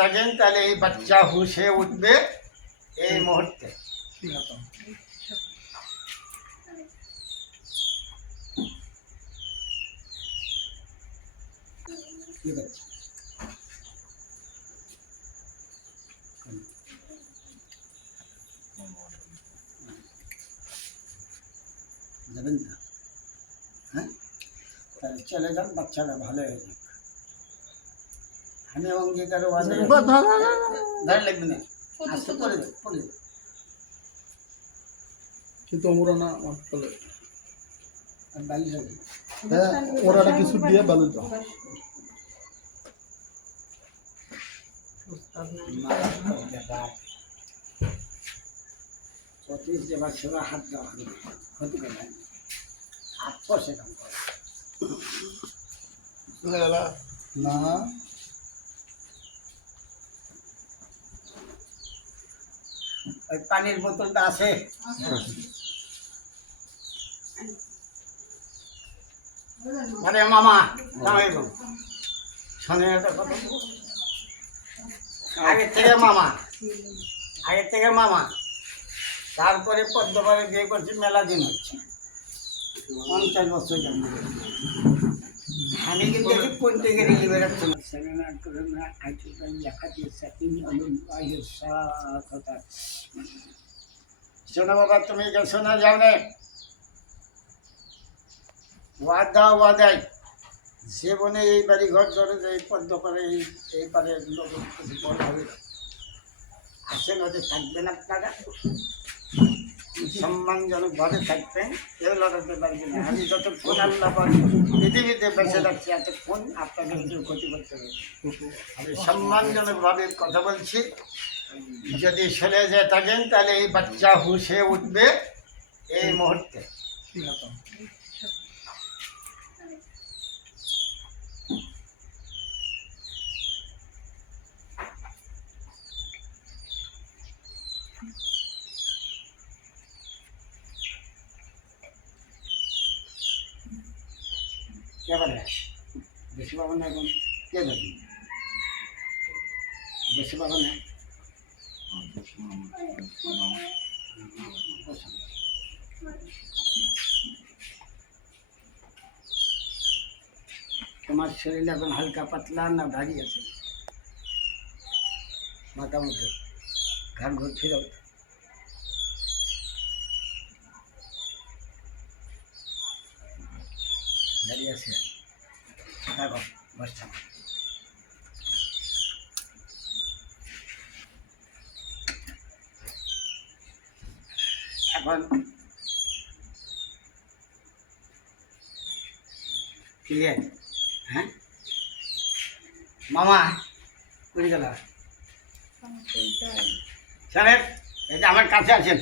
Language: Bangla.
থাকেন তাহলে এই বাচ্চা হুশে উঠবে এই মুহূর্তে। যাবেন তো? হ্যাঁ, তাহলে চলে যান, বাচ্চাটা ভালো হয়ে যাক। আমি অঙ্গীকার ধরে লাগবে না, আস্তে পড়ে যাবে, পড়ে যাবে। কিন্তু ওরা না চলে বালি যাবে, ওরা কিছু দিয়ে বালু দাও। সতীশ দেবার সেবা হাত দেওয়া হবে, ক্ষতি করে না, হাত পয়সা কাম করে না ওই পানির বোতলটা আছে, আরে মামা শোনেন একটা কথা, আগের থেকে মামা তারপরে পদ্মবারে বিয়ে করছি, মেলা দিন হচ্ছে, 50 বছর জন্ম। আমি কিন্তু একটু কোনতে গেলে বেরোচ্ছি না, লেখা দিয়েছে শোনো বাবা, তুমি গেছো না যাও না, ওয়াদা ওয়াদাই জীবনে এই বাড়ি ঘর ধরে এই পদ্ম করে এই পারে লোক বড় হবে, আসেন ওদের থাকবেন আপনারা, সম্মানজনক ভাবে থাকবেন, কেউ লড়াতে পারবে না। আমি যতক্ষণ আল্লাহ পৃথিবীতে বেঁচে রাখছি এতক্ষণ আপনাদের কেউ ক্ষতি করতে হবে। আমি সম্মানজনক ভাবে কথা বলছি, যদি চলে যেয়ে থাকেন তাহলে এই বাচ্চা হুশে উঠবে এই মুহূর্তে। এবারে বেশি পাবো না, এখন কে যাবে বেশি পাবো না, তোমার শরীর এখন হালকা পাতলা না ভারী আছে, মাথা মতো ঘাট ঘুর ফিরাও, ভারী আছে, দেখো বাচ্চা এখন ক্লিয়ার। হ্যাঁ মামা কই গেল সাহেব, এটা আমার কাছে আছেন।